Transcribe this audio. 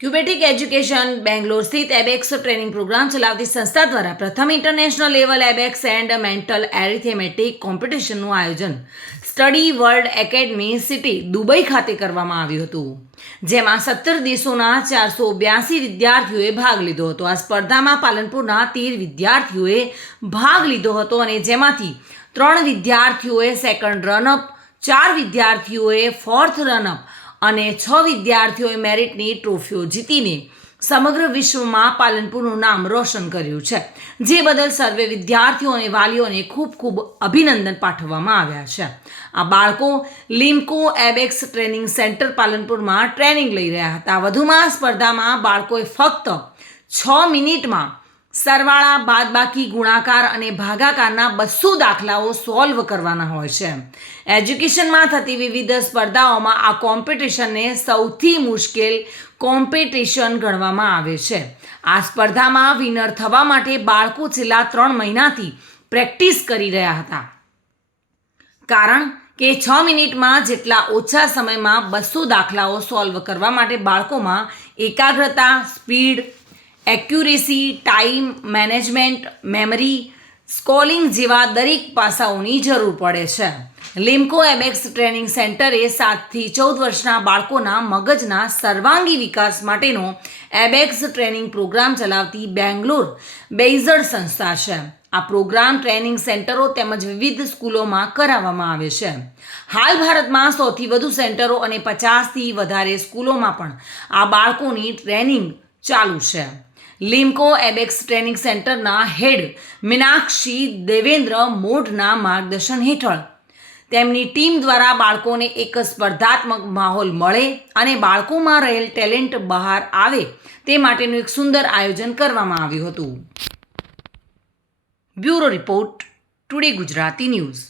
ક્યુબેટિક education Bangalore સ્થિત એબેક્સ training programme ચલાવતી સંસ્થા દ્વારા પ્રથમ international level abacus and mental arithmetic કોમ્પિટિશનનું આયોજન study world academy city Dubai ખાતે કરવામાં આવ્યું હતું, જેમાં સત્તર દેશોના ચારસો બ્યાસી વિદ્યાર્થીઓએ ભાગ લીધો હતો. આ સ્પર્ધામાં પાલનપુરના તેર વિદ્યાર્થીઓએ ભાગ લીધો હતો અને જેમાંથી ત્રણ વિદ્યાર્થીઓએ સેકન્ડ રનઅપ ચાર વિદ્યાર્થીઓએ ફોર્થ રનઅપ અને છ વિદ્યાર્થીઓએ મેરિટની ટ્રોફીઓ જીતીને સમગ્ર વિશ્વમાં પાલનપુરનું નામ રોશન કર્યું છે. જે બદલ સર્વે વિદ્યાર્થીઓ અને વાલીઓને ખૂબ ખૂબ અભિનંદન પાઠવવામાં આવ્યા છે. આ બાળકો લિમ્કો એબેક્સ ટ્રેનિંગ સેન્ટર પાલનપુરમાં ટ્રેનિંગ લઈ રહ્યા હતા. વધુમાં સ્પર્ધામાં બાળકોએ ફક્ત છ મિનિટમાં સરવાળા, બાદબાકી, ગુણાકાર અને ભાગાકારના બસો દાખલાઓ સોલ્વ કરવાના હોય છે. એજ્યુકેશનમાં થતી વિવિધ સ્પર્ધાઓમાં આ કોમ્પિટિશનને સૌથી મુશ્કેલ કોમ્પિટિશન ગણવામાં આવે છે. આ સ્પર્ધામાં વિનર થવા માટે બાળકો છેલ્લા ત્રણ મહિનાથી પ્રેક્ટિસ કરી રહ્યા હતા. કારણ કે છ મિનિટમાં જેટલા ઓછા સમયમાં બસો દાખલાઓ સોલ્વ કરવા માટે બાળકોમાં એકાગ્રતા speed accuracy, time management, memory, schooling જેવા દરેક પાસાઓની જરૂર પડે છે. લિમ્કો એબેક્સ ટ્રેનિંગ સેન્ટરે સાતથી ચૌદ વર્ષના બાળકોના મગજના સર્વાંગી વિકાસ માટેનો એબેક્સ ટ્રેનિંગ પ્રોગ્રામ ચલાવતી બેંગ્લોર બેઇઝડ સંસ્થા છે. આ પ્રોગ્રામ ટ્રેનિંગ સેન્ટરો તેમજ વિવિધ સ્કૂલોમાં કરાવવામાં આવે છે. હાલ ભારતમાં સૌથી વધુ સેન્ટરો અને પચાસથી વધારે સ્કૂલોમાં પણ આ બાળકોની ટ્રેનિંગ ચાલુ છે. લિમ્કો એબેક્સ ટ્રેનિંગ સેન્ટરના હેડ મીનાક્ષી દેવેન્દ્ર મોઢના માર્ગદર્શન હેઠળ. તેમની ટીમ દ્વારા બાળકોને એક સ્પર્ધાત્મક માહોલ મળે અને બાળકોમાં રહેલ ટેલેન્ટ બહાર આવે તે માટેનું એક સુંદર આયોજન કરવામાં આવ્યું હતું. Bureau report today Gujarati news.